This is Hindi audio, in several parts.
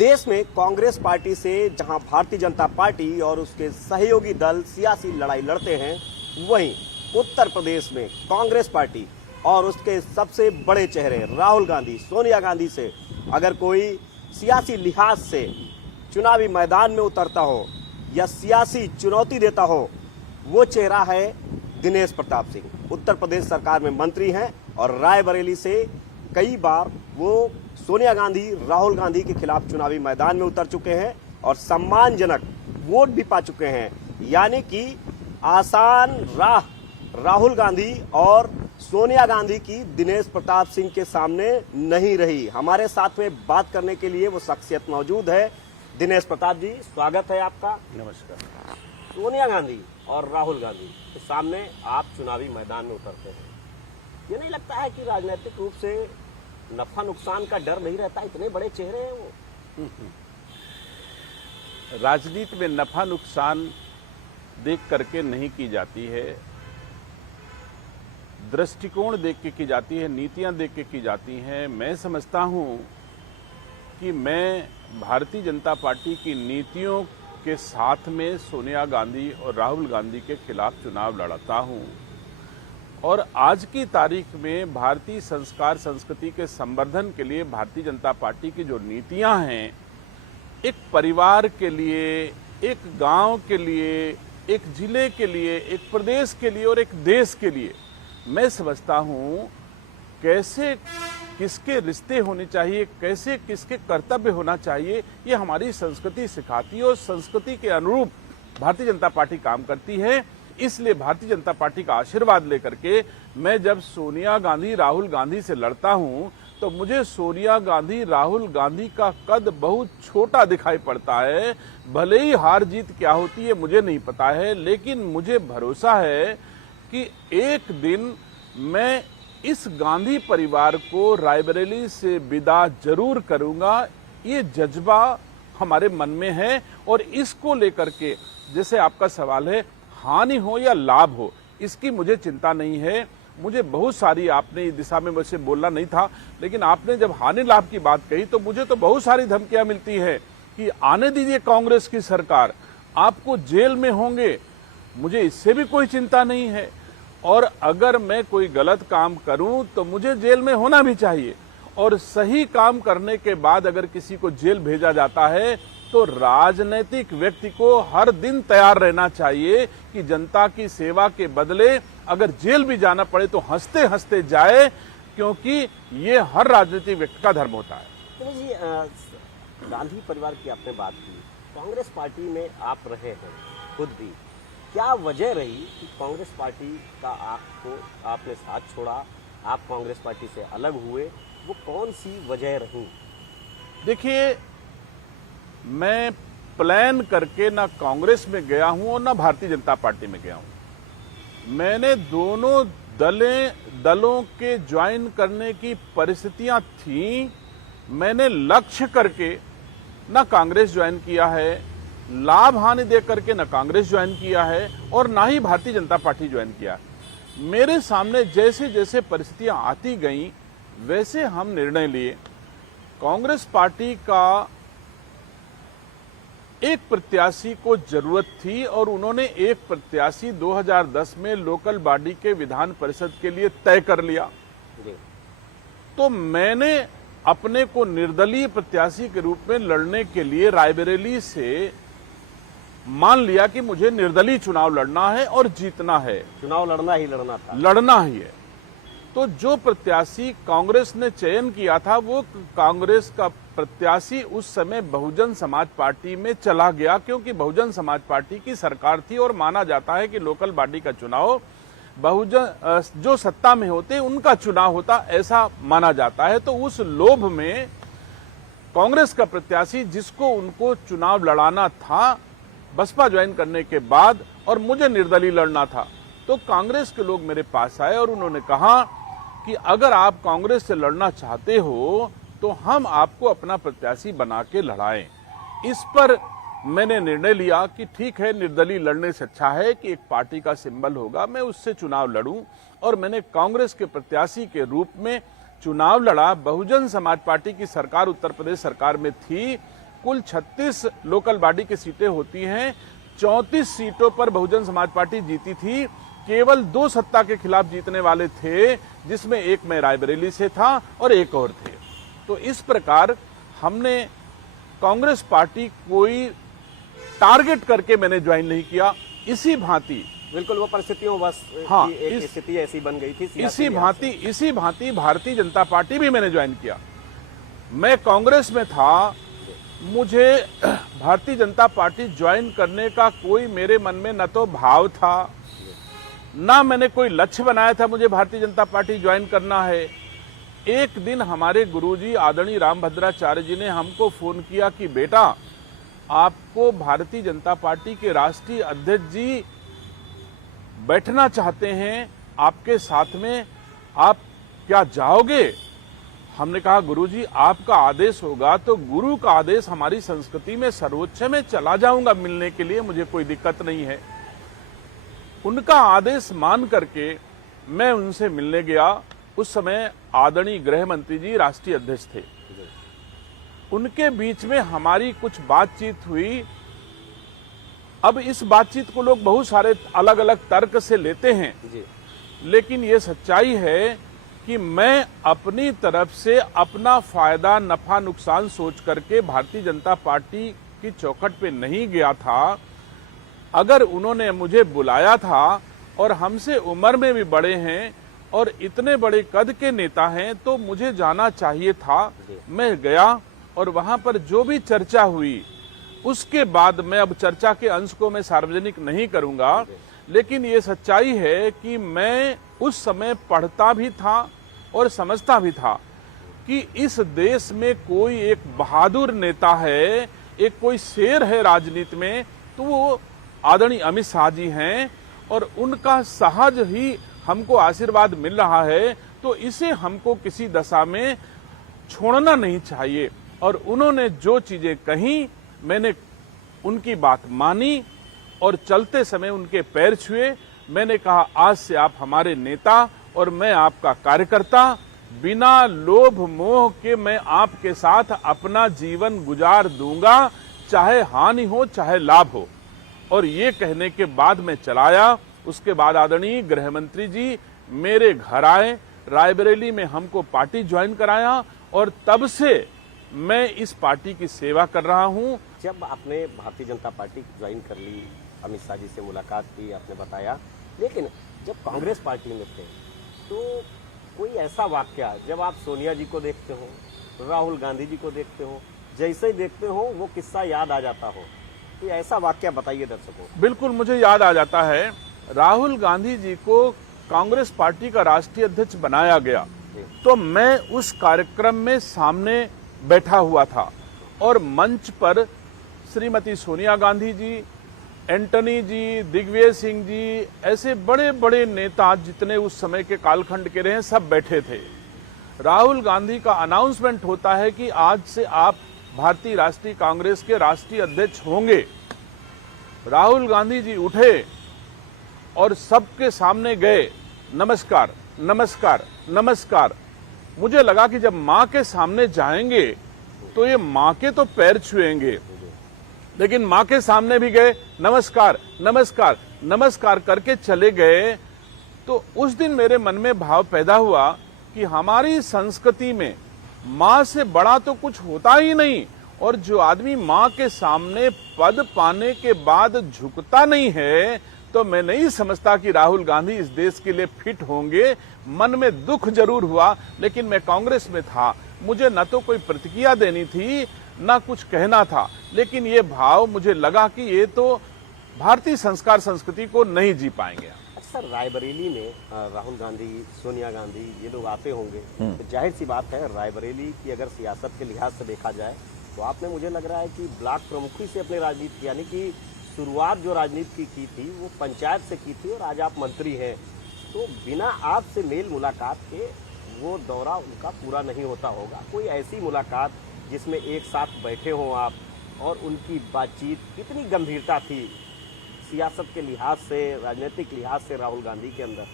देश में कांग्रेस पार्टी से जहां भारतीय जनता पार्टी और उसके सहयोगी दल सियासी लड़ाई लड़ते हैं, वहीं उत्तर प्रदेश में कांग्रेस पार्टी और उसके सबसे बड़े चेहरे राहुल गांधी, सोनिया गांधी से अगर कोई सियासी लिहाज से चुनावी मैदान में उतरता हो या सियासी चुनौती देता हो, वो चेहरा है दिनेश प्रताप सिंह। उत्तर प्रदेश सरकार में मंत्री हैं और रायबरेली से कई बार वो सोनिया गांधी, राहुल गांधी के खिलाफ चुनावी मैदान में उतर चुके हैं और सम्मानजनक वोट भी पा चुके हैं। यानी कि आसान राह राहुल गांधी और सोनिया गांधी की दिनेश प्रताप सिंह के सामने नहीं रही। हमारे साथ में बात करने के लिए वो शख्सियत मौजूद है। दिनेश प्रताप जी, स्वागत है आपका। नमस्कार। सोनिया गांधी और राहुल गांधी के सामने आप चुनावी मैदान में उतरते हैं, ये नहीं लगता है कि राजनीतिक रूप से नफा नुकसान का डर नहीं रहता? इतने बड़े चेहरे हैं वो। राजनीति में नफा नुकसान देख करके नहीं की जाती है, दृष्टिकोण देख के की जाती है, नीतियां देख के की जाती हैं। मैं समझता हूं कि मैं भारतीय जनता पार्टी की नीतियों के साथ में सोनिया गांधी और राहुल गांधी के खिलाफ चुनाव लड़ता हूं और आज की तारीख में भारतीय संस्कार संस्कृति के संवर्धन के लिए भारतीय जनता पार्टी की जो नीतियां हैं, एक परिवार के लिए, एक गांव के लिए, एक जिले के लिए, एक प्रदेश के लिए और एक देश के लिए, मैं समझता हूं कैसे किसके रिश्ते होने चाहिए, कैसे किसके कर्तव्य होना चाहिए, ये हमारी संस्कृति सिखाती है और संस्कृति के अनुरूप भारतीय जनता पार्टी काम करती है। इसलिए भारतीय जनता पार्टी का आशीर्वाद लेकर के मैं जब सोनिया गांधी, राहुल गांधी से लड़ता हूं तो मुझे सोनिया गांधी, राहुल गांधी का कद बहुत छोटा दिखाई पड़ता है। भले ही हार जीत क्या होती है मुझे नहीं पता है, लेकिन मुझे भरोसा है कि एक दिन मैं इस गांधी परिवार को रायबरेली से विदा जरूर करूंगा। ये जज्बा हमारे मन में है और इसको लेकर के, जैसे आपका सवाल है, हानि हो या लाभ हो, इसकी मुझे चिंता नहीं है। मुझे बहुत सारी, आपने इस दिशा में मुझसे बोलना नहीं था, लेकिन आपने जब हानि लाभ की बात कही तो मुझे तो बहुत सारी धमकियां मिलती है कि आने दीजिए कांग्रेस की सरकार, आपको जेल में होंगे। मुझे इससे भी कोई चिंता नहीं है और अगर मैं कोई गलत काम करूं तो मुझे जेल में होना भी चाहिए और सही काम करने के बाद अगर किसी को जेल भेजा जाता है तो राजनीतिक व्यक्ति को हर दिन तैयार रहना चाहिए कि जनता की सेवा के बदले अगर जेल भी जाना पड़े तो हंसते हंसते जाए, क्योंकि ये हर राजनीतिक व्यक्ति का धर्म होता है। जी, गांधी परिवार की आपने बात की, कांग्रेस पार्टी में आप रहे हैं खुद भी, क्या वजह रही कि कांग्रेस पार्टी का आपने साथ छोड़ा, आप कांग्रेस पार्टी से अलग हुए? वो कौन सी वजह रही? देखिए, मैं प्लान करके ना कांग्रेस में गया हूं और ना भारतीय जनता पार्टी में गया हूं। मैंने दोनों दलों के ज्वाइन करने की परिस्थितियां थीं। मैंने लक्ष्य करके ना कांग्रेस ज्वाइन किया है, लाभ हानि देख करके ना कांग्रेस ज्वाइन किया है और ना ही भारतीय जनता पार्टी ज्वाइन किया। मेरे सामने जैसे जैसे परिस्थितियां आती गईं वैसे हम निर्णय लिए। कांग्रेस पार्टी का एक प्रत्याशी को जरूरत थी और उन्होंने एक प्रत्याशी 2010 में लोकल बॉडी के विधान परिषद के लिए तय कर लिया। तो मैंने अपने को निर्दलीय प्रत्याशी के रूप में लड़ने के लिए रायबरेली से मान लिया कि मुझे निर्दलीय चुनाव लड़ना है और जीतना है। चुनाव लड़ना ही लड़ना था, लड़ना ही है। तो जो प्रत्याशी कांग्रेस ने चयन किया था वो कांग्रेस का प्रत्याशी उस समय बहुजन समाज पार्टी में चला गया, क्योंकि बहुजन समाज पार्टी की सरकार थी और माना जाता है कि लोकल बॉडी का चुनाव बहुजन जो सत्ता में होते उनका चुनाव होता, ऐसा माना जाता है। तो उस लोभ में कांग्रेस का प्रत्याशी जिसको उनको चुनाव लड़ाना था बसपा ज्वाइन करने के बाद और मुझे निर्दलीय लड़ना था, तो कांग्रेस के लोग मेरे पास आए और उन्होंने कहा कि अगर आप कांग्रेस से लड़ना चाहते हो तो हम आपको अपना प्रत्याशी बना के लड़ाएं। इस पर मैंने निर्णय लिया कि ठीक है, निर्दलीय लड़ने से अच्छा है कि एक पार्टी का सिंबल होगा, मैं उससे चुनाव लड़ूं। और मैंने कांग्रेस के प्रत्याशी के रूप में चुनाव लड़ा। बहुजन समाज पार्टी की सरकार उत्तर प्रदेश सरकार में थी, कुल 36 लोकल बॉडी की सीटें होती हैं। 34 सीटों पर बहुजन समाज पार्टी जीती थी। केवल 2 सत्ता के खिलाफ जीतने वाले थे, जिसमें एक मैं रायबरेली से था और एक और थे। तो इस प्रकार हमने कांग्रेस पार्टी कोई टारगेट करके मैंने ज्वाइन नहीं किया। इसी भांति बिल्कुल वो परिस्थितियों बस हाँ, की एक स्थिति ऐसी बन गई थी। इसी भांति भारतीय जनता पार्टी भी मैंने ज्वाइन किया। मैं कांग्रेस में था, मुझे भारतीय जनता पार्टी ज्वाइन करने का कोई मेरे मन में न तो भाव था, ना मैंने कोई लक्ष्य बनाया था मुझे भारतीय जनता पार्टी ज्वाइन करना है। एक दिन हमारे गुरुजी आदरणीय रामभद्राचार्य जी ने हमको फोन किया कि बेटा, आपको भारतीय जनता पार्टी के राष्ट्रीय अध्यक्ष जी बैठना चाहते हैं आपके साथ में, आप क्या जाओगे? हमने कहा गुरुजी आपका आदेश होगा तो गुरु का आदेश हमारी संस्कृति में सर्वोच्च, में चला जाऊंगा मिलने के लिए, मुझे कोई दिक्कत नहीं है। उनका आदेश मान करके मैं उनसे मिलने गया। उस समय आदरणीय गृह मंत्री जी राष्ट्रीय अध्यक्ष थे। उनके बीच में हमारी कुछ बातचीत हुई। अब इस बातचीत को लोग बहुत सारे अलग अलग तर्क से लेते हैं, लेकिन ये सच्चाई है कि मैं अपनी तरफ से अपना फायदा नफा नुकसान सोच करके भारतीय जनता पार्टी की चौखट पे नहीं गया था। अगर उन्होंने मुझे बुलाया था और हमसे उम्र में भी बड़े हैं और इतने बड़े कद के नेता हैं तो मुझे जाना चाहिए था। मैं गया और वहां पर जो भी चर्चा हुई उसके बाद, मैं अब चर्चा के अंश को मैं सार्वजनिक नहीं करूंगा, लेकिन ये सच्चाई है कि मैं उस समय पढ़ता भी था और समझता भी था कि इस देश में कोई एक बहादुर नेता है, एक कोई शेर है राजनीति में, तो वो आदरणीय अमित शाह जी हैं और उनका सहज ही हमको आशीर्वाद मिल रहा है, तो इसे हमको किसी दशा में छोड़ना नहीं चाहिए। और उन्होंने जो चीजें कही मैंने उनकी बात मानी और चलते समय उनके पैर छुए। मैंने कहा आज से आप हमारे नेता और मैं आपका कार्यकर्ता, बिना लोभ मोह के मैं आपके साथ अपना जीवन गुजार दूंगा, चाहे हानि हो चाहे लाभ हो। और ये कहने के बाद मैं चलाया। उसके बाद आदरणीय गृह मंत्री जी मेरे घर आए, रायबरेली में हमको पार्टी ज्वाइन कराया और तब से मैं इस पार्टी की सेवा कर रहा हूं। जब आपने भारतीय जनता पार्टी ज्वाइन कर ली, अमित शाह जी से मुलाकात की, आपने बताया, लेकिन जब कांग्रेस पार्टी में थे तो कोई ऐसा वाकया, जब आप सोनिया जी को देखते हो, राहुल गांधी जी को देखते हो, जैसे ही देखते हो वो किस्सा याद आ जाता हो, कोई ऐसा वाकया बताइए दर्शकों। बिल्कुल मुझे याद आ जाता है। राहुल गांधी जी को कांग्रेस पार्टी का राष्ट्रीय अध्यक्ष बनाया गया तो मैं उस कार्यक्रम में सामने बैठा हुआ था और मंच पर श्रीमती सोनिया गांधी जी, एंटनी जी, दिग्विजय सिंह जी, ऐसे बड़े बड़े नेता जितने उस समय के कालखंड के रहे सब बैठे थे। राहुल गांधी का अनाउंसमेंट होता है कि आज से आप भारतीय राष्ट्रीय कांग्रेस के राष्ट्रीय अध्यक्ष होंगे। राहुल गांधी जी उठे और सबके सामने गए, नमस्कार नमस्कार नमस्कार। मुझे लगा कि जब मां के सामने जाएंगे तो ये मां के तो पैर छुएंगे, लेकिन मां के सामने भी गए, नमस्कार नमस्कार नमस्कार करके चले गए। तो उस दिन मेरे मन में भाव पैदा हुआ कि हमारी संस्कृति में मां से बड़ा तो कुछ होता ही नहीं, और जो आदमी मां के सामने पद पाने के बाद झुकता नहीं है तो मैं नहीं समझता कि राहुल गांधी इस देश के लिए फिट होंगे। मन में दुख जरूर हुआ, लेकिन मैं कांग्रेस में था, मुझे न तो कोई प्रतिक्रिया देनी थी न कुछ कहना था, लेकिन ये भाव मुझे लगा कि ये तो भारतीय संस्कार संस्कृति को नहीं जी पाएंगे। अक्सर रायबरेली में राहुल गांधी, सोनिया गांधी ये लोग आते होंगे, तो जाहिर सी बात है रायबरेली की अगर सियासत के लिहाज से देखा जाए तो आपने, मुझे लग रहा है कि ब्लॉक प्रमुखी से अपने राजनीति, यानी कि शुरुआत जो राजनीति की थी वो पंचायत से की थी और आज आप मंत्री हैं, तो बिना आपसे मेल मुलाकात के वो दौरा उनका पूरा नहीं होता होगा। कोई ऐसी मुलाकात जिसमें एक साथ बैठे हों आप और उनकी बातचीत कितनी गंभीरता थी सियासत के लिहाज से, राजनीतिक लिहाज से राहुल गांधी के अंदर?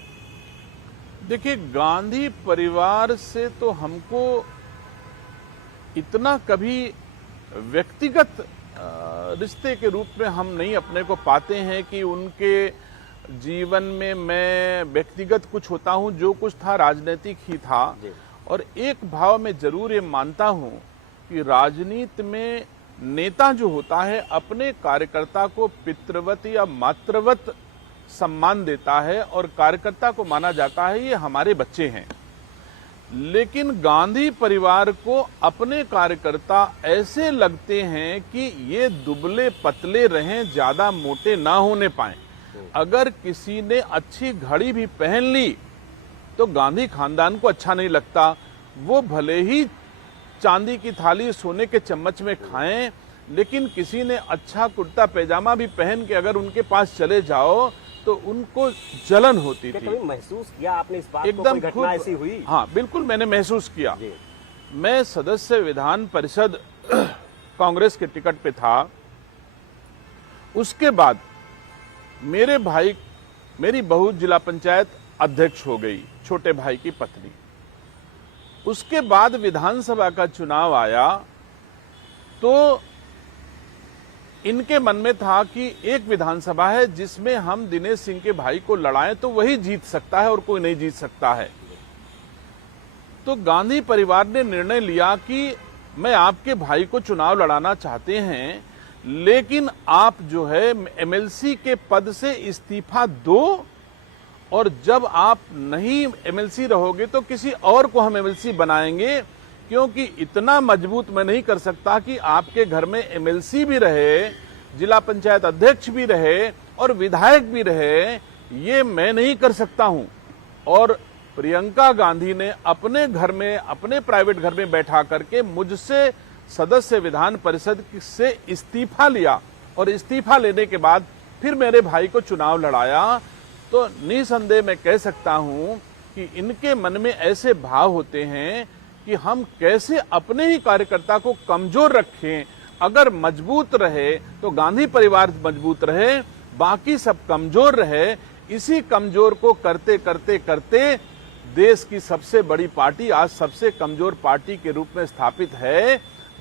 देखिए, गांधी परिवार से तो हमको इतना कभी व्यक्तिगत रिश्ते के रूप में हम नहीं अपने को पाते हैं कि उनके जीवन में मैं व्यक्तिगत कुछ होता हूं, जो कुछ था राजनीतिक ही था। और एक भाव में जरूर ये मानता हूं कि राजनीति में नेता जो होता है अपने कार्यकर्ता को पितृवत या मातृवत सम्मान देता है और कार्यकर्ता को माना जाता है ये हमारे बच्चे हैं। लेकिन गांधी परिवार को अपने कार्यकर्ता ऐसे लगते हैं कि ये दुबले पतले रहें, ज्यादा मोटे ना होने पाएं। अगर किसी ने अच्छी घड़ी भी पहन ली तो गांधी खानदान को अच्छा नहीं लगता। वो भले ही चांदी की थाली सोने के चम्मच में खाएं, लेकिन किसी ने अच्छा कुर्ता पैजामा भी पहन के अगर उनके पास चले जाओ तो उनको जलन होती थी। कभी महसूस किया आपने इस बात को? एकदम कोई घटना ऐसी हुई? हाँ बिल्कुल, मैंने महसूस किया। मैं सदस्य विधान परिषद कांग्रेस के टिकट पे था। उसके बाद मेरी बहू जिला पंचायत अध्यक्ष हो गई, छोटे भाई की पत्नी। उसके बाद विधानसभा का चुनाव आया तो इनके मन में था कि एक विधानसभा है जिसमें हम दिनेश सिंह के भाई को लड़ाएं तो वही जीत सकता है और कोई नहीं जीत सकता है। तो गांधी परिवार ने निर्णय लिया कि मैं आपके भाई को चुनाव लड़ाना चाहते हैं, लेकिन आप जो है एमएलसी के पद से इस्तीफा दो, और जब आप नहीं एमएलसी रहोगे तो किसी और को हम एमएलसी बनाएंगे, क्योंकि इतना मजबूत मैं नहीं कर सकता कि आपके घर में एमएलसी भी रहे, जिला पंचायत अध्यक्ष भी रहे और विधायक भी रहे, ये मैं नहीं कर सकता हूं। और प्रियंका गांधी ने अपने घर में, अपने प्राइवेट घर में बैठा करके मुझसे सदस्य विधान परिषद से इस्तीफा लिया, और इस्तीफा लेने के बाद फिर मेरे भाई को चुनाव लड़ाया। तो निसंदेह मैं कह सकता हूं कि इनके मन में ऐसे भाव होते हैं कि हम कैसे अपने ही कार्यकर्ता को कमजोर रखें। अगर मजबूत रहे तो गांधी परिवार मजबूत रहे, बाकी सब कमजोर रहे। इसी कमजोर को करते करते करते देश की सबसे बड़ी पार्टी आज सबसे कमजोर पार्टी के रूप में स्थापित है,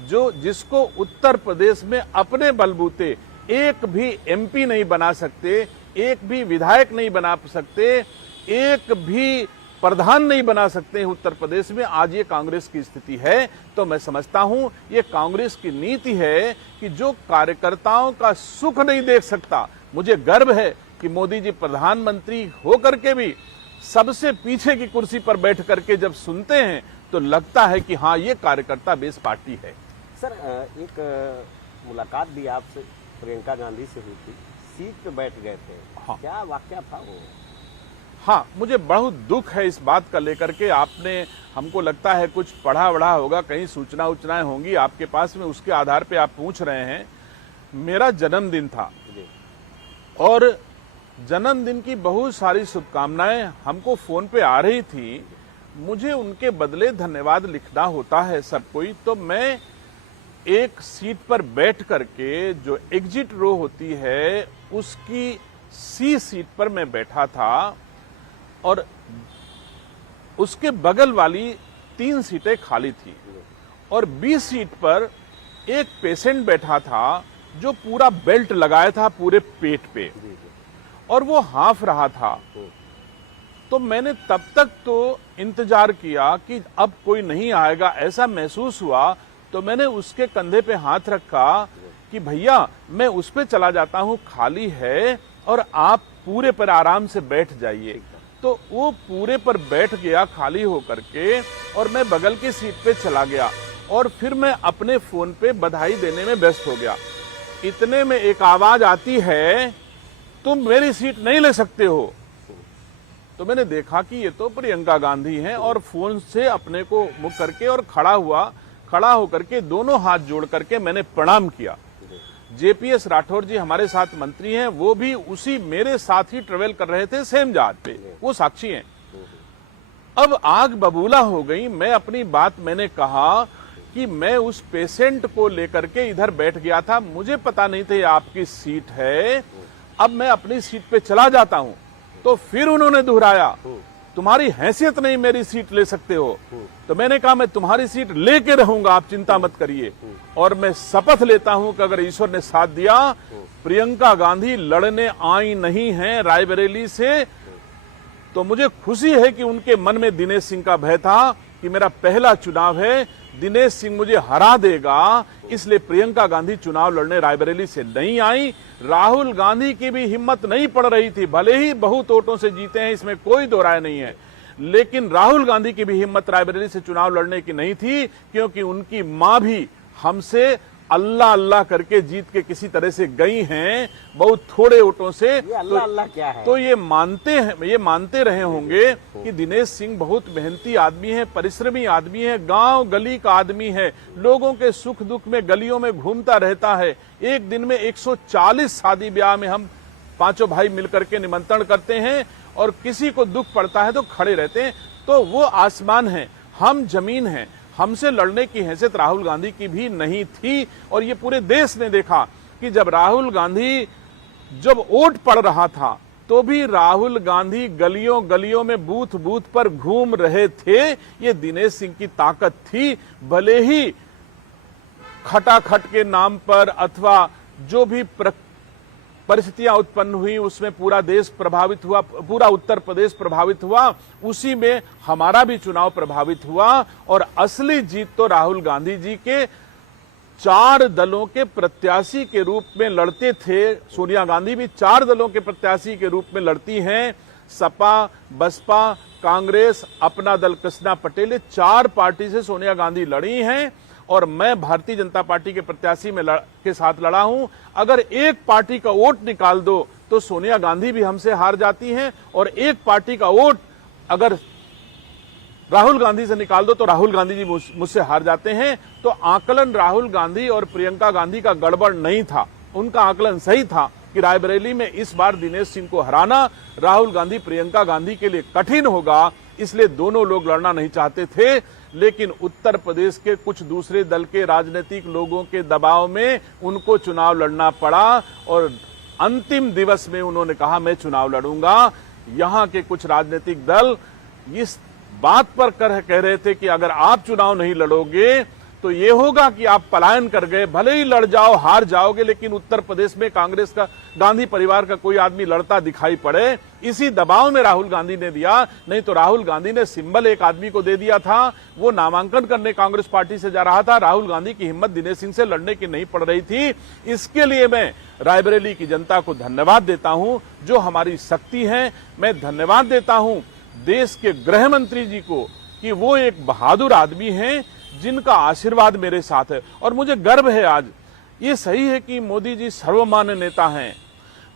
जिसको उत्तर प्रदेश में अपने बलबूते एक भी एमपी नहीं बना सकते, एक भी विधायक नहीं बना सकते, एक भी प्रधान नहीं बना सकते हैं उत्तर प्रदेश में। आज ये कांग्रेस की स्थिति है। तो मैं समझता हूं ये कांग्रेस की नीति है कि जो कार्यकर्ताओं का सुख नहीं देख सकता। मुझे गर्व है कि मोदी जी प्रधानमंत्री होकर के भी सबसे पीछे की कुर्सी पर बैठ करके जब सुनते हैं तो लगता है कि हाँ, ये कार्यकर्ता बेस पार्टी है। सर, एक मुलाकात भी आपसे प्रियंका गांधी से हुई थी, सीट पे बैठ गए थे। हाँ। क्या वाकया था वो? हाँ, मुझे बहुत दुख है इस बात का लेकर के। आपने, हमको लगता है कुछ पढ़ा वढ़ा होगा, कहीं सूचनाएं होंगी आपके पास में, उसके आधार पे आप पूछ रहे हैं। मेरा जन्मदिन था और जन्मदिन की बहुत सारी शुभकामनाएं हमको फोन पे आ रही थी। मुझे उनके बदले धन्यवाद लिखना होता है सब कोई। तो मैं एक सीट पर बैठ करके, जो एग्जिट रो होती है उसकी सी सीट पर मैं बैठा था, और उसके बगल वाली 3 सीटें खाली थी, और 20 सीट पर एक पेशेंट बैठा था जो पूरा बेल्ट लगाया था पूरे पेट पे, और वो हाँफ रहा था। तो मैंने तब तक तो इंतजार किया कि अब कोई नहीं आएगा, ऐसा महसूस हुआ। तो मैंने उसके कंधे पे हाथ रखा कि भैया मैं उस पे चला जाता हूं, खाली है, और आप पूरे पर आराम से बैठ जाइए। तो वो पूरे पर बैठ गया खाली होकर के, और मैं बगल की सीट पे चला गया, और फिर मैं अपने फोन पे बधाई देने में व्यस्त हो गया। इतने में एक आवाज आती है, तुम मेरी सीट नहीं ले सकते हो। तो मैंने देखा कि ये तो प्रियंका गांधी हैं, और फोन से अपने को मुख करके और खड़ा होकर के दोनों हाथ जोड़ करके मैंने प्रणाम किया। जेपीएस राठौर जी हमारे साथ मंत्री हैं, वो भी उसी मेरे साथ ही ट्रेवल कर रहे थे सेम जहाज पे, वो साक्षी हैं। अब आग बबूला हो गई। मैं अपनी बात मैंने कहा कि मैं उस पेशेंट को लेकर के इधर बैठ गया था, मुझे पता नहीं था ये आपकी सीट है, अब मैं अपनी सीट पे चला जाता हूं। तो फिर उन्होंने दोहराया तुम्हारी हैसियत नहीं मेरी सीट ले सकते हो। तो मैंने कहा मैं तुम्हारी सीट लेके रहूंगा, आप चिंता मत करिए। और मैं शपथ लेता हूं कि अगर ईश्वर ने साथ दिया, प्रियंका गांधी लड़ने आई नहीं है रायबरेली से, तो मुझे खुशी है कि उनके मन में दिनेश सिंह का भय था कि मेरा पहला चुनाव है, दिनेश सिंह मुझे हरा देगा, इसलिए प्रियंका गांधी चुनाव लड़ने रायबरेली से नहीं आई। राहुल गांधी की भी हिम्मत नहीं पड़ रही थी, भले ही बहुत वोटों से जीते हैं, इसमें कोई दो राय नहीं है, लेकिन राहुल गांधी की भी हिम्मत रायबरेली से चुनाव लड़ने की नहीं थी, क्योंकि उनकी मां भी हमसे अल्लाह अल्लाह करके जीत के किसी तरह से गई हैं, बहुत थोड़े वोटों से। अल्लाह अल्लाह क्या है? तो ये मानते रहे होंगे कि दिनेश सिंह बहुत मेहनती आदमी है, परिश्रमी आदमी है, गांव गली का आदमी है, लोगों के सुख दुख में गलियों में घूमता रहता है। एक दिन में 140 शादी ब्याह में हम पांचों भाई मिलकर के निमंत्रण करते हैं, और किसी को दुख पड़ता है तो खड़े रहते हैं। तो वो आसमान है, हम जमीन हैं। हमसे लड़ने की हैसियत राहुल गांधी की भी नहीं थी। और ये पूरे देश ने देखा कि जब राहुल गांधी जब वोट पड़ रहा था, तो भी राहुल गांधी गलियों गलियों में बूथ बूथ पर घूम रहे थे। ये दिनेश सिंह की ताकत थी। भले ही खटाखट के नाम पर अथवा जो भी परिस्थितियां उत्पन्न हुई उसमें पूरा देश प्रभावित हुआ, पूरा उत्तर प्रदेश प्रभावित हुआ, उसी में हमारा भी चुनाव प्रभावित हुआ। और असली जीत तो राहुल गांधी जी के 4 दलों के प्रत्याशी के रूप में लड़ते थे। सोनिया गांधी भी 4 दलों के प्रत्याशी के रूप में लड़ती हैं। सपा, बसपा, कांग्रेस, अपना दल कृष्णा पटेल, 4 पार्टी से सोनिया गांधी लड़ी हैं, और मैं भारतीय जनता पार्टी के प्रत्याशी के साथ लड़ा हूं। अगर एक पार्टी का वोट निकाल दो तो सोनिया गांधी भी हमसे हार जाती हैं, और एक पार्टी का वोट अगर राहुल गांधी से निकाल दो तो राहुल गांधी जी मुझसे हार जाते हैं। तो आकलन राहुल गांधी और प्रियंका गांधी का गड़बड़ नहीं था, उनका आकलन सही था कि रायबरेली में इस बार दिनेश सिंह को हराना राहुल गांधी प्रियंका गांधी के लिए कठिन होगा, इसलिए दोनों लोग लड़ना नहीं चाहते थे। लेकिन उत्तर प्रदेश के कुछ दूसरे दल के राजनीतिक लोगों के दबाव में उनको चुनाव लड़ना पड़ा, और अंतिम दिवस में उन्होंने कहा मैं चुनाव लड़ूंगा। यहां के कुछ राजनीतिक दल इस बात पर कह रहे थे कि अगर आप चुनाव नहीं लड़ोगे तो ये होगा कि आप पलायन कर गए, भले ही लड़ जाओ हार जाओगे, लेकिन उत्तर प्रदेश में कांग्रेस का, गांधी परिवार का कोई आदमी लड़ता दिखाई पड़े। इसी दबाव में राहुल गांधी ने दिया, नहीं तो राहुल गांधी ने सिंबल एक आदमी को दे दिया था, वो नामांकन करने कांग्रेस पार्टी से जा रहा था। राहुल गांधी की हिम्मत दिनेश सिंह से लड़ने की नहीं पड़ रही थी। इसके लिए मैं रायबरेली की जनता को धन्यवाद देता हूं, जो हमारी शक्ति है। मैं धन्यवाद देता हूं देश के गृह मंत्री जी को कि वो एक बहादुर आदमी हैं, जिनका आशीर्वाद मेरे साथ है। और मुझे गर्व है आज, ये सही है कि मोदी जी सर्वमान्य नेता हैं।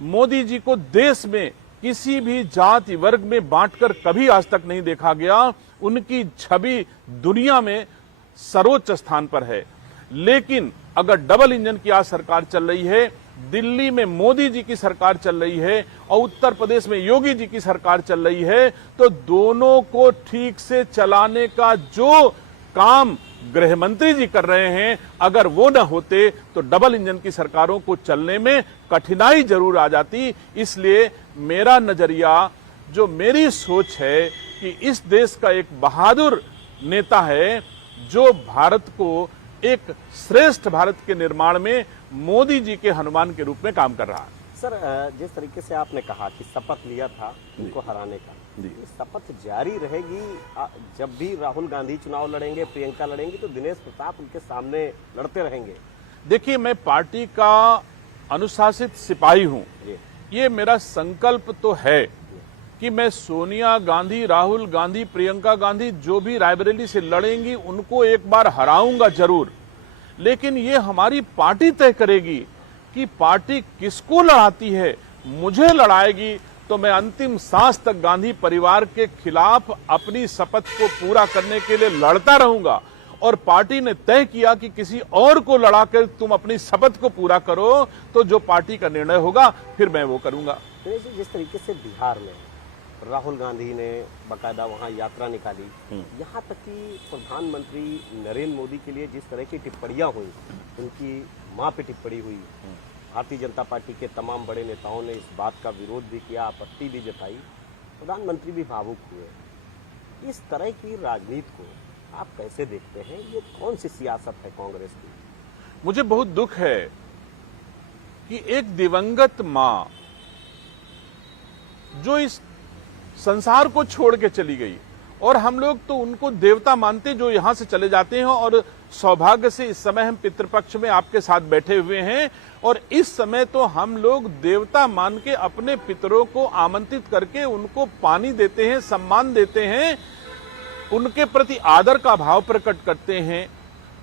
मोदी जी को देश में किसी भी जाति वर्ग में बांटकर कभी आज तक नहीं देखा गया। उनकी छवि दुनिया में सर्वोच्च स्थान पर है। लेकिन अगर डबल इंजन की आज सरकार चल रही है, दिल्ली में मोदी जी की सरकार चल रही है और उत्तर प्रदेश में योगी जी की सरकार चल रही है, तो दोनों को ठीक से चलाने का जो काम गृह मंत्री जी कर रहे हैं, अगर वो न होते तो डबल इंजन की सरकारों को चलने में कठिनाई जरूर आ जाती। इसलिए मेरा नजरिया, जो मेरी सोच है कि इस देश का एक बहादुर नेता है, जो भारत को एक श्रेष्ठ भारत के निर्माण में मोदी जी के हनुमान के रूप में काम कर रहा है। सर, जिस तरीके से आपने कहा कि शपथ लिया था उनको हराने का, ये शपथ जारी रहेगी? जब भी राहुल गांधी चुनाव लड़ेंगे, प्रियंका लड़ेंगी, तो दिनेश प्रताप उनके सामने लड़ते रहेंगे? देखिए, मैं पार्टी का अनुशासित सिपाही हूं। ये मेरा संकल्प तो है कि मैं सोनिया गांधी, राहुल गांधी, प्रियंका गांधी जो भी रायबरेली से लड़ेंगी उनको एक बार हराऊंगा जरूर। लेकिन ये हमारी पार्टी तय करेगी कि पार्टी किसको लड़ाती है। मुझे लड़ाएगी तो मैं अंतिम सांस तक गांधी परिवार के खिलाफ अपनी शपथ को पूरा करने के लिए लड़ता रहूंगा। और पार्टी ने तय किया कि किसी और को लड़ाकर तुम अपनी शपथ को पूरा करो, तो जो पार्टी का निर्णय होगा फिर मैं वो करूंगा। जिस तरीके से बिहार में राहुल गांधी ने बाकायदा वहां यात्रा निकाली, यहाँ तक कि प्रधानमंत्री नरेंद्र मोदी के लिए जिस तरह की टिप्पणियां हुई, उनकी मां पे टिप्पणी हुई, भारतीय जनता पार्टी के तमाम बड़े नेताओं ने इस बात का विरोध भी किया, आपत्ति भी जताई, प्रधानमंत्री भी भावुक हुए। इस तरह की राजनीति को आप कैसे देखते हैं? ये कौन सी सियासत है कांग्रेस की? मुझे बहुत दुख है कि एक दिवंगत मां जो इस संसार को छोड़ के चली गई, और हम लोग तो उनको देवता मानते जो यहां से चले जाते हैं, और सौभाग्य से इस समय हम पितृपक्ष में आपके साथ बैठे हुए हैं, और इस समय तो हम लोग देवता मान के अपने पितरों को आमंत्रित करके उनको पानी देते हैं, सम्मान देते हैं, उनके प्रति आदर का भाव प्रकट करते हैं।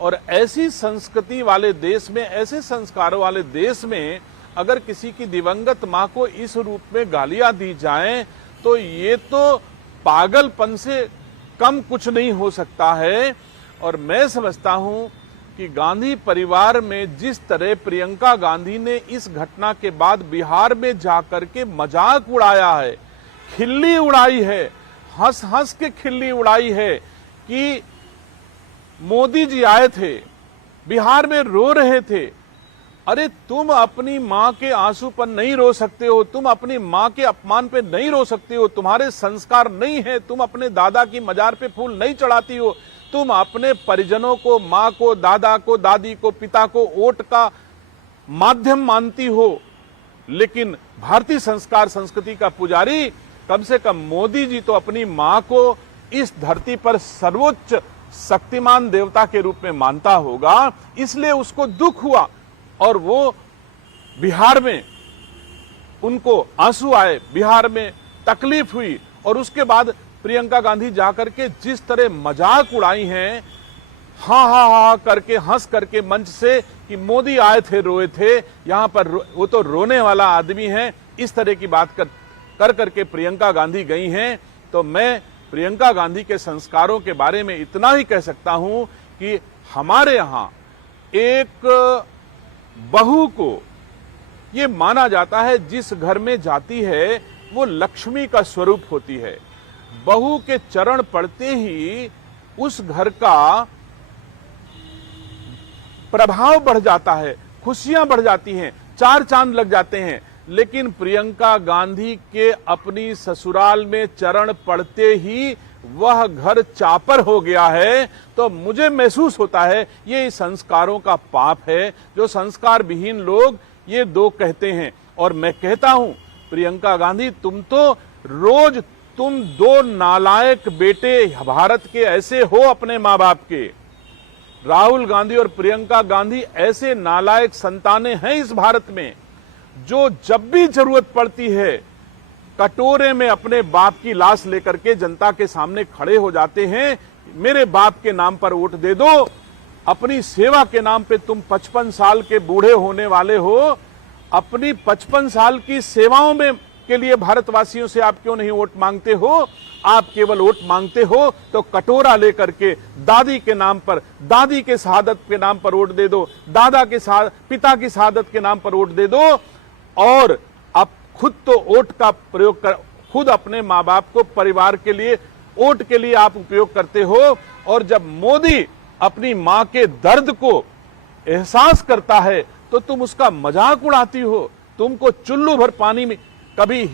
और ऐसी संस्कृति वाले देश में, ऐसे संस्कारों वाले देश में अगर किसी की दिवंगत मां को इस रूप में गालियां दी जाएं, तो ये तो पागलपन से कम कुछ नहीं हो सकता है। और मैं समझता हूं कि गांधी परिवार में जिस तरह प्रियंका गांधी ने इस घटना के बाद बिहार में जाकर के मजाक उड़ाया है, खिल्ली उड़ाई है, हंस हंस के खिल्ली उड़ाई है कि मोदी जी आए थे, बिहार में रो रहे थे। अरे तुम अपनी मां के आंसू पर नहीं रो सकते हो, तुम अपनी मां के अपमान पे नहीं रो सकते हो, तुम्हारे संस्कार नहीं है, तुम अपने दादा की मजार पे फूल नहीं चढ़ाती हो, तुम अपने परिजनों को, मां को, दादा को, दादी को, पिता को वोट का माध्यम मानती हो। लेकिन भारतीय संस्कार संस्कृति का पुजारी कम से कम मोदी जी तो अपनी मां को इस धरती पर सर्वोच्च शक्तिमान देवता के रूप में मानता होगा, इसलिए उसको दुख हुआ और वो बिहार में उनको आंसू आए, बिहार में तकलीफ हुई। और उसके बाद प्रियंका गांधी जाकर के जिस तरह मजाक उड़ाई हैं, हा हा हा करके, हंस करके मंच से कि मोदी आए थे, रोए थे, यहां पर वो तो रोने वाला आदमी है, इस तरह की बात कर करके प्रियंका गांधी गई हैं। तो मैं प्रियंका गांधी के संस्कारों के बारे में इतना ही कह सकता हूं कि हमारे यहां एक बहू को ये माना जाता है, जिस घर में जाती है वो लक्ष्मी का स्वरूप होती है। बहू के चरण पड़ते ही उस घर का प्रभाव बढ़ जाता है, खुशियां बढ़ जाती हैं, चार चांद लग जाते हैं। लेकिन प्रियंका गांधी के अपनी ससुराल में चरण पड़ते ही वह घर चापर हो गया है। तो मुझे महसूस होता है ये संस्कारों का पाप है, जो संस्कार विहीन लोग ये दो कहते हैं। और मैं कहता हूं प्रियंका गांधी, तुम तो रोज तुम दो नालायक बेटे भारत के ऐसे हो अपने मां बाप के। राहुल गांधी और प्रियंका गांधी ऐसे नालायक संतानें हैं इस भारत में, जो जब भी जरूरत पड़ती है कटोरे में अपने बाप की लाश लेकर के जनता के सामने खड़े हो जाते हैं। मेरे बाप के नाम पर वोट दे दो। अपनी सेवा के नाम पे तुम 55 साल के बूढ़े होने वाले हो, अपनी 55 साल की सेवाओं में के लिए भारतवासियों से आप क्यों नहीं वोट मांगते हो? आप केवल वोट मांगते हो तो कटोरा लेकर के दादी के नाम पर, दादी के शहादत के नाम पर वोट दे दो, पिता की शहादत के नाम पर वोट दे दो, और अब खुद तो वोट का प्रयोग कर, खुद अपने मां बाप को, परिवार के लिए, वोट के लिए आप उपयोग करते हो। और जब मोदी अपनी मां के दर्द को एहसास करता है तो तुम उसका मजाक उड़ाती हो। तुमको चुल्लू भर पानी में कभी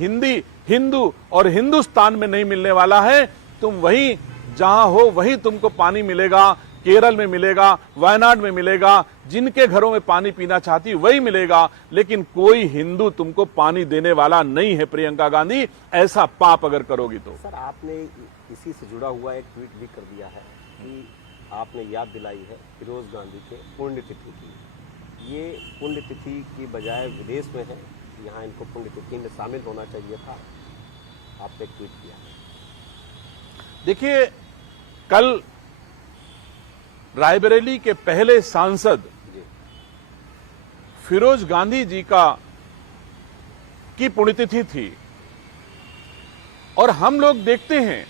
हिंदू और हिंदुस्तान में नहीं मिलने वाला है। तुम वहीं जहां हो वहीं तुमको पानी मिलेगा, केरल में मिलेगा, वायनाड में मिलेगा, जिनके घरों में पानी पीना चाहती वही मिलेगा। लेकिन कोई हिंदू तुमको पानी देने वाला नहीं है प्रियंका गांधी, ऐसा पाप अगर करोगी तो। सर, आपने इसी से जुड़ा हुआ एक ट्वीट भी कर दिया है कि आपने याद दिलाई है फिरोज गांधी के पुण्यतिथि की। ये पुण्यतिथि की बजाय विदेश में है, यहाँ इनको पुण्यतिथि में शामिल होना चाहिए था। आपने ट्वीट किया। देखिए, कल रायबरेली के पहले सांसद फिरोज गांधी जी की पुण्यतिथि थी, और हम लोग देखते हैं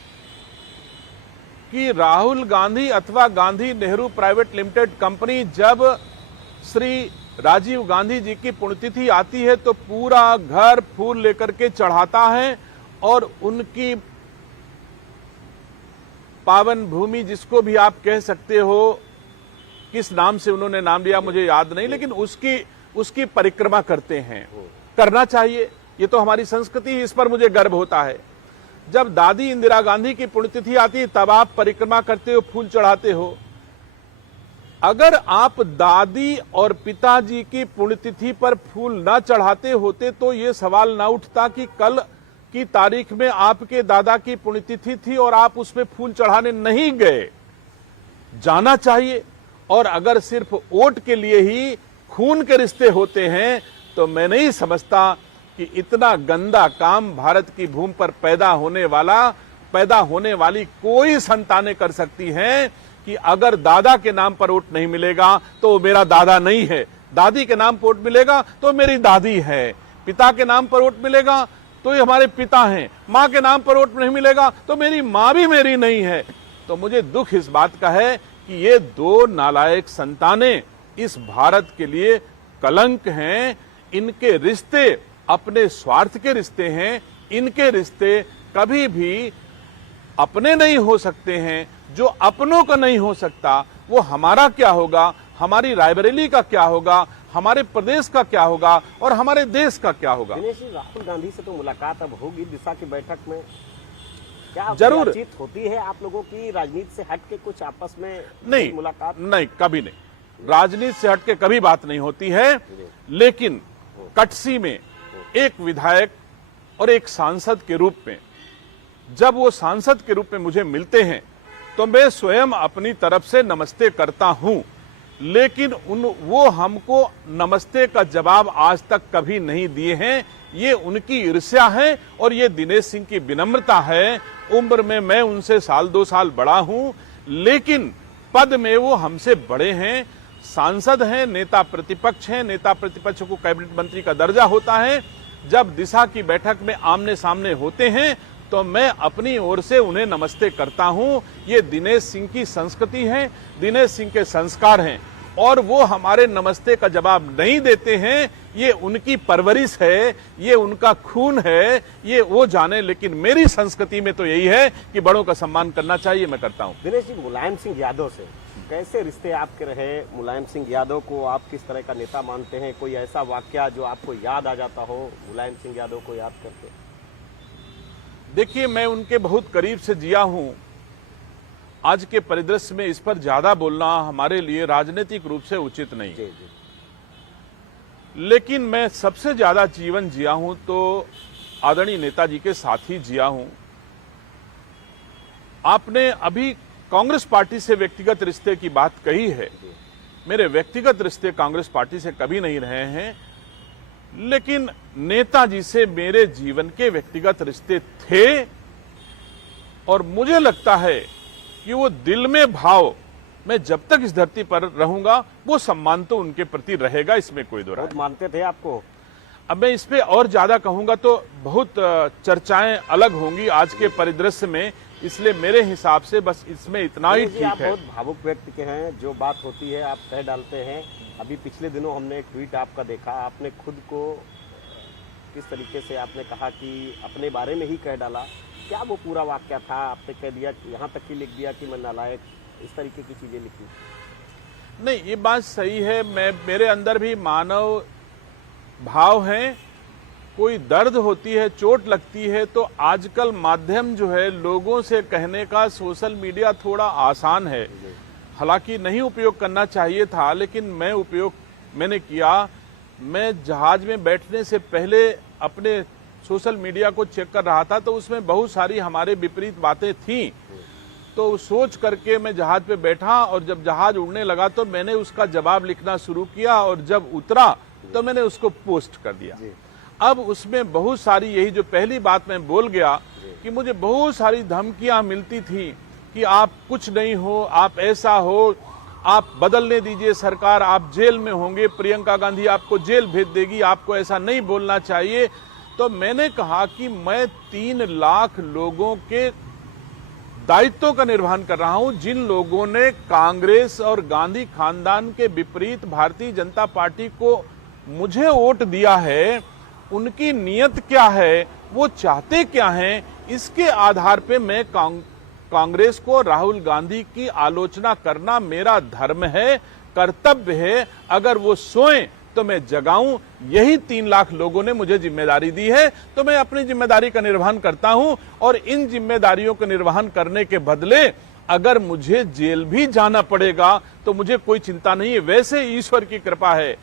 कि राहुल गांधी अथवा Gandhi Nehru private limited company जब श्री राजीव गांधी जी की पुण्यतिथि आती है तो पूरा घर फूल लेकर के चढ़ाता है, और उनकी पावन भूमि, जिसको भी आप कह सकते हो, किस नाम से उन्होंने नाम लिया मुझे याद नहीं, लेकिन उसकी परिक्रमा करते हैं। करना चाहिए, ये तो हमारी संस्कृति, इस पर मुझे गर्व होता है। जब दादी इंदिरा गांधी की पुण्यतिथि आती है तब आप परिक्रमा करते हो, फूल चढ़ाते हो। अगर आप दादी और पिताजी की पुण्यतिथि पर फूल न चढ़ाते होते तो ये सवाल ना उठता कि कल की तारीख में आपके दादा की पुण्यतिथि थी और आप उसमें फूल चढ़ाने नहीं गए। जाना चाहिए। और अगर सिर्फ वोट के लिए ही खून के रिश्ते होते हैं तो मैं नहीं समझता कि इतना गंदा काम भारत की भूमि पर पैदा होने वाली कोई संतानें कर सकती हैं कि अगर दादा के नाम पर वोट नहीं मिलेगा तो वो मेरा दादा नहीं है, दादी के नाम पर वोट मिलेगा तो मेरी दादी है, पिता के नाम पर वोट मिलेगा तो ये हमारे पिता हैं, मां के नाम पर वोट नहीं मिलेगा तो मेरी मां भी मेरी नहीं है। तो मुझे दुख इस बात का है कि ये दो नालायक संतानें इस भारत के लिए कलंक हैं। इनके रिश्ते अपने स्वार्थ के रिश्ते हैं। इनके रिश्ते कभी भी अपने नहीं हो सकते हैं। जो अपनों का नहीं हो सकता वो हमारा क्या होगा, हमारी रायबरेली का क्या होगा, हमारे प्रदेश का क्या होगा और हमारे देश का क्या होगा। दिनेश जी, राहुल गांधी से तो मुलाकात अब होगी दिशा की बैठक में, क्या जरूर बातचीत होती है आप लोगों की राजनीति से हट के कुछ आपस में? नहीं, मुलाकात नहीं, कभी नहीं। राजनीति से हट के कभी बात नहीं होती है। लेकिन कटसी में एक विधायक और एक सांसद के रूप में जब वो सांसद के रूप में मुझे मिलते हैं तो मैं स्वयं अपनी तरफ से नमस्ते करता हूं। लेकिन वो हमको नमस्ते का जवाब आज तक कभी नहीं दिए हैं। ये उनकी ईर्ष्या है और ये दिनेश सिंह की विनम्रता है। उम्र में मैं उनसे साल 2 साल बड़ा हूं, लेकिन पद में वो हमसे बड़े हैं, सांसद हैं, नेता प्रतिपक्ष हैं। नेता प्रतिपक्ष को कैबिनेट मंत्री का दर्जा होता है। जब दिशा की बैठक में आमने सामने होते हैं तो मैं अपनी ओर से उन्हें नमस्ते करता हूं। ये दिनेश सिंह की संस्कृति है, दिनेश सिंह के संस्कार हैं और वो हमारे नमस्ते का जवाब नहीं देते हैं। ये उनकी परवरिश है, ये उनका खून है, ये वो जाने। लेकिन मेरी संस्कृति में तो यही है कि बड़ों का सम्मान करना चाहिए, मैं करता हूं। दिनेश जी, मुलायम सिंह यादव से कैसे रिश्ते आपके रहे? मुलायम सिंह यादव को आप किस तरह का नेता मानते हैं? कोई ऐसा वाकया जो आपको याद आ जाता हो मुलायम सिंह यादव को याद करके? देखिए, मैं उनके बहुत करीब से जिया हूं। आज के परिदृश्य में इस पर ज्यादा बोलना हमारे लिए राजनीतिक रूप से उचित नहीं। जी जी। लेकिन मैं सबसे ज्यादा जीवन जिया हूं तो आदरणीय नेताजी के साथ ही जिया हूं। आपने अभी कांग्रेस पार्टी से व्यक्तिगत रिश्ते की बात कही है। मेरे व्यक्तिगत रिश्ते कांग्रेस पार्टी से कभी नहीं रहे हैं, लेकिन नेताजी से मेरे जीवन के व्यक्तिगत रिश्ते थे और मुझे लगता है कि वो दिल में भाव, मैं जब तक इस धरती पर रहूंगा वो सम्मान तो उनके प्रति रहेगा, इसमें कोई दो राय। बहुत मानते थे आपको? अब मैं इस पे और ज्यादा कहूंगा तो बहुत चर्चाएं अलग होंगी आज के परिदृश्य में, इसलिए मेरे हिसाब से बस इसमें इतना ही ठीक आप है। बहुत भावुक व्यक्ति के हैं, जो बात होती है आप कह डालते हैं। अभी पिछले दिनों हमने एक ट्वीट आपका देखा, आपने खुद को किस तरीके से आपने कहा कि अपने बारे में ही कह डाला। क्या वो पूरा वाक्य था? आपने कह दिया, यहाँ तक ही लिख दिया कि मैं नालायक, इस तरीके की चीजें लिखी? नहीं, ये बात सही है। मेरे अंदर भी मानव भाव हैं। कोई दर्द होती है, चोट लगती है तो आजकल माध्यम जो है लोगों से कहने का, सोशल मीडिया थोड़ा आसान है। हालांकि नहीं उपयोग करना चाहिए था, लेकिन मैंने किया। मैं जहाज में बैठने से पहले अपने सोशल मीडिया को चेक कर रहा था तो उसमें बहुत सारी हमारे विपरीत बातें थीं। तो सोच करके मैं जहाज पे बैठा और जब जहाज उड़ने लगा तो मैंने उसका जवाब लिखना शुरू किया और जब उतरा तो मैंने उसको पोस्ट कर दिया। अब उसमें बहुत सारी, यही जो पहली बात मैं बोल गया कि मुझे बहुत सारी धमकियां मिलती थी कि आप कुछ नहीं हो, आप ऐसा हो, आप बदलने दीजिए सरकार, आप जेल में होंगे, प्रियंका गांधी आपको जेल भेज देगी, आपको ऐसा नहीं बोलना चाहिए। तो मैंने कहा कि मैं 3 लाख लोगों के दायित्वों का निर्वहन कर रहा हूं। जिन लोगों ने कांग्रेस और गांधी खानदान के विपरीत भारतीय जनता पार्टी को मुझे वोट दिया है, उनकी नीयत क्या है, वो चाहते क्या हैं, इसके आधार पे मैं कांग्रेस को, राहुल गांधी की आलोचना करना मेरा धर्म है, कर्तव्य है। अगर वो सोएं तो मैं जगाऊं। यही 3 लाख लोगों ने मुझे जिम्मेदारी दी है, तो मैं अपनी जिम्मेदारी का निर्वहन करता हूं। और इन जिम्मेदारियों का निर्वहन करने के बदले अगर मुझे जेल भी जाना पड़ेगा तो मुझे कोई चिंता नहीं है। वैसे ईश्वर की कृपा है,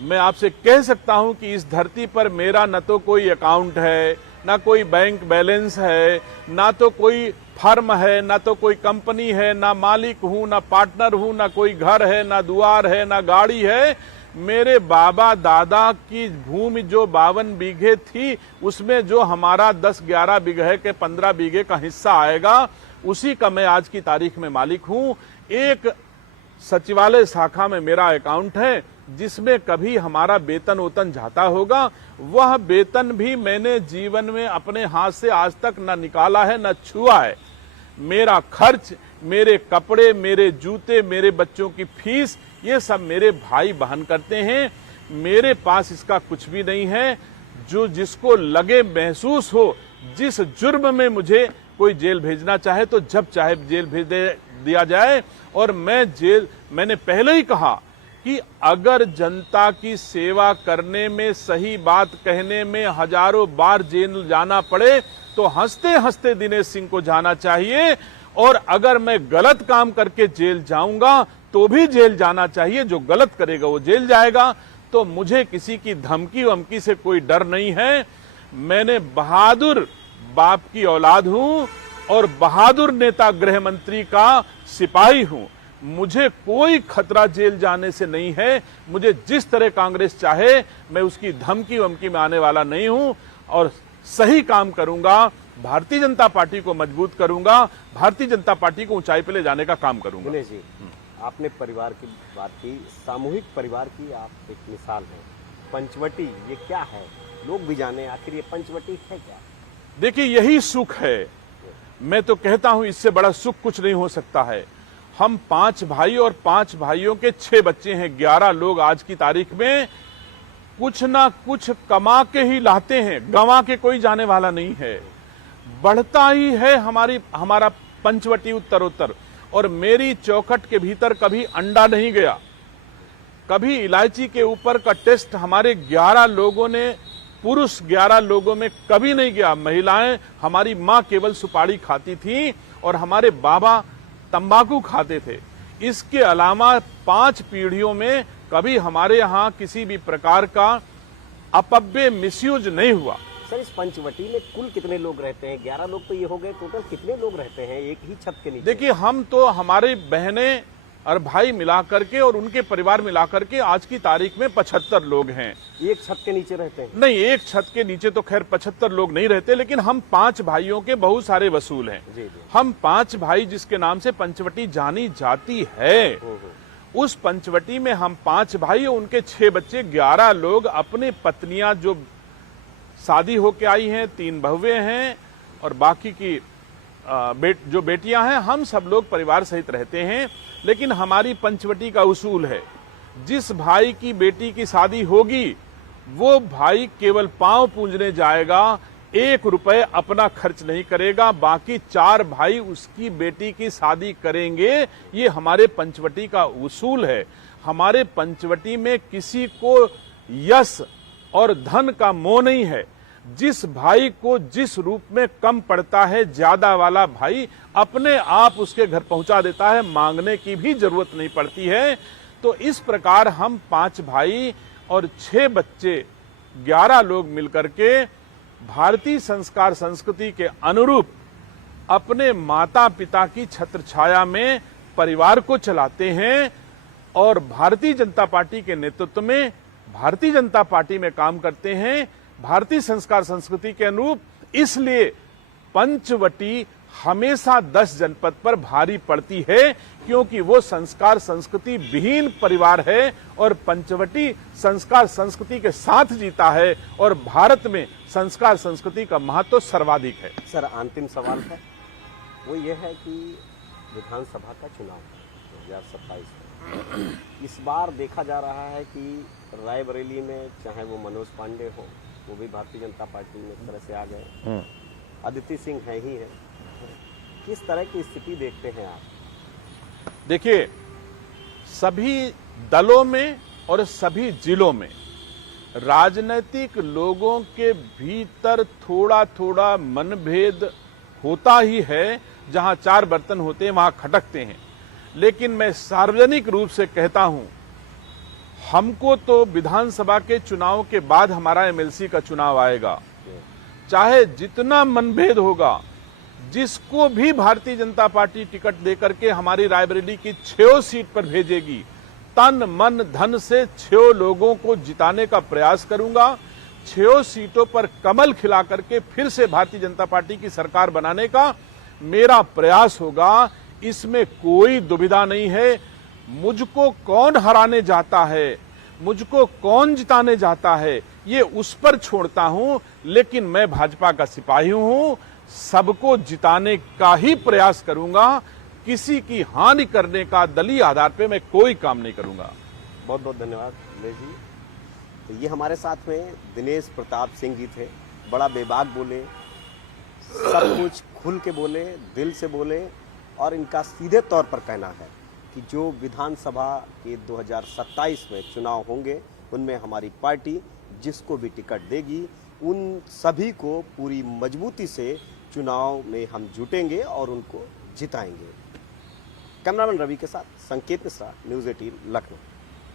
मैं आपसे कह सकता हूं कि इस धरती पर मेरा न तो कोई अकाउंट है, ना कोई बैंक बैलेंस है, ना तो कोई फर्म है, ना तो कोई कंपनी है, ना मालिक हूं, ना पार्टनर हूं, ना कोई घर है, ना द्वार है, ना गाड़ी है। मेरे बाबा दादा की भूमि जो 52 बीघे थी, उसमें जो हमारा 10-11 बीघे के 15 बीघे का हिस्सा आएगा, उसी का मैं आज की तारीख में मालिक हूं। एक सचिवालय शाखा में मेरा अकाउंट है जिसमें कभी हमारा वेतन वोतन जाता होगा, वह वेतन भी मैंने जीवन में अपने हाथ से आज तक न निकाला है न छुआ है। मेरा खर्च, मेरे कपड़े, मेरे जूते, मेरे बच्चों की फीस, ये सब मेरे भाई बहन करते हैं। मेरे पास इसका कुछ भी नहीं है। जो जिसको लगे, महसूस हो, जिस जुर्म में मुझे कोई जेल भेजना चाहे तो जब चाहे जेल भेज दिया जाए। और मैंने पहले ही कहा कि अगर जनता की सेवा करने में, सही बात कहने में हजारों बार जेल जाना पड़े तो हंसते हंसते दिनेश सिंह को जाना चाहिए। और अगर मैं गलत काम करके जेल जाऊंगा तो भी जेल जाना चाहिए। जो गलत करेगा वो जेल जाएगा। तो मुझे किसी की धमकी वमकी से कोई डर नहीं है। मैंने बहादुर बाप की औलाद हूं और बहादुर नेता गृह मंत्री का सिपाही हूं। मुझे कोई खतरा जेल जाने से नहीं है। मुझे जिस तरह कांग्रेस चाहे, मैं उसकी धमकी वमकी में आने वाला नहीं हूं और सही काम करूंगा। भारतीय जनता पार्टी को मजबूत करूंगा, भारतीय जनता पार्टी को ऊंचाई पे ले जाने का काम करूंगा। दिनेश जी, आपने परिवार की बात की, सामूहिक परिवार की आप एक मिसाल है। पंचवटी ये क्या है, लोग भी जाने आखिर ये पंचवटी है क्या? देखिए, यही सुख है। मैं तो कहता हूं इससे बड़ा सुख कुछ नहीं हो सकता है। हम 5 भाई और 5 भाइयों के 6 बच्चे हैं। 11 लोग आज की तारीख में कुछ ना कुछ कमा के ही लाते हैं, गंवा के कोई जाने वाला नहीं है। बढ़ता ही है हमारा पंचवटी उत्तरोत्तर। और मेरी चौखट के भीतर कभी अंडा नहीं गया, कभी इलायची के ऊपर का टेस्ट हमारे 11 लोगों ने, पुरुष 11 लोगों में कभी नहीं गया। महिलाएं, हमारी मां केवल सुपारी खाती थी और हमारे बाबा तंबाकू खाते थे। इसके अलावा 5 पीढ़ियों में कभी हमारे यहां किसी भी प्रकार का अपव्यय, मिसयूज नहीं हुआ। सर, इस पंचवटी में कुल कितने लोग रहते हैं? 11 लोग तो ये हो गए, टोटल कितने लोग रहते हैं एक ही छत के नीचे? देखिए, हम तो हमारे बहनें और भाई मिलाकर के और उनके परिवार मिलाकर के आज की तारीख में 75 लोग हैं। एक छत के नीचे रहते हैं? नहीं, एक छत के नीचे तो खैर 75 लोग नहीं रहते, लेकिन हम 5 भाइयों के बहुत सारे वसूल हैं। जी जी। हम 5 भाई जिसके नाम से पंचवटी जानी जाती है, उस पंचवटी में हम 5 भाई और उनके 6 बच्चे, 11 लोग, अपने पत्नियां जो शादी होके आई हैं, 3 बहुएं हैं और बाकी की जो बेटियां हैं, हम सब लोग परिवार सहित रहते हैं। लेकिन हमारी पंचवटी का उसूल है, जिस भाई की बेटी की शादी होगी वो भाई केवल पांव पूजने जाएगा, 1 रुपए अपना खर्च नहीं करेगा, बाकी 4 भाई उसकी बेटी की शादी करेंगे। ये हमारे पंचवटी का उसूल है। हमारे पंचवटी में किसी को यश और धन का मोह नहीं है। जिस भाई को जिस रूप में कम पड़ता है, ज्यादा वाला भाई अपने आप उसके घर पहुंचा देता है, मांगने की भी जरूरत नहीं पड़ती है। तो इस प्रकार हम 5 भाई और 6 बच्चे, 11 लोग मिलकर के भारतीय संस्कार संस्कृति के अनुरूप अपने माता पिता की छत्र छाया में परिवार को चलाते हैं और भारतीय जनता पार्टी के नेतृत्व में भारतीय जनता पार्टी में काम करते हैं, भारतीय संस्कार संस्कृति के अनुरूप। इसलिए पंचवटी हमेशा 10 जनपद पर भारी पड़ती है, क्योंकि वो संस्कार संस्कृति विहीन परिवार है और पंचवटी संस्कार संस्कृति के साथ जीता है और भारत में संस्कार संस्कृति का महत्व सर्वाधिक है। सर, अंतिम सवाल है, वो ये है कि विधानसभा का चुनाव 2027 में इस बार देखा जा रहा है कि रायबरेली में चाहे वो मनोज पांडे हो, वो भी भारतीय जनता पार्टी में एक तरह से आ गए, अदिति सिंह है ही है। किस तरह की स्थिति देखते हैं आप? देखिए, सभी दलों में और सभी जिलों में राजनीतिक लोगों के भीतर थोड़ा थोड़ा मनभेद होता ही है। जहां चार बर्तन होते हैं वहां खटकते हैं। लेकिन मैं सार्वजनिक रूप से कहता हूं, हमको तो विधानसभा के चुनाव के बाद हमारा एमएलसी का चुनाव आएगा। चाहे जितना मनभेद होगा, जिसको भी भारतीय जनता पार्टी टिकट देकर के हमारी रायबरेली की 6 सीट पर भेजेगी, तन मन धन से 6 लोगों को जिताने का प्रयास करूंगा। 6 सीटों पर कमल खिला करके फिर से भारतीय जनता पार्टी की सरकार बनाने का मेरा प्रयास होगा। इसमें कोई दुविधा नहीं है। मुझको कौन हराने जाता है, मुझको कौन जिताने जाता है, ये उस पर छोड़ता हूं। लेकिन मैं भाजपा का सिपाही हूं, सबको जिताने का ही प्रयास करूंगा। किसी की हानि करने का दलीय आधार पे मैं कोई काम नहीं करूंगा। बहुत बहुत धन्यवाद दिनेश जी। तो ये हमारे साथ में दिनेश प्रताप सिंह जी थे। बड़ा बेबाक बोले, सब कुछ खुल के बोले, दिल से बोले, और इनका सीधे तौर पर कहना है कि जो विधानसभा के 2027 में चुनाव होंगे उनमें हमारी पार्टी जिसको भी टिकट देगी उन सभी को पूरी मजबूती से चुनाव में हम जुटेंगे और उनको जिताएंगे। कैमरामैन रवि के साथ संकेत मिश्रा, न्यूज़ 18 लखनऊ।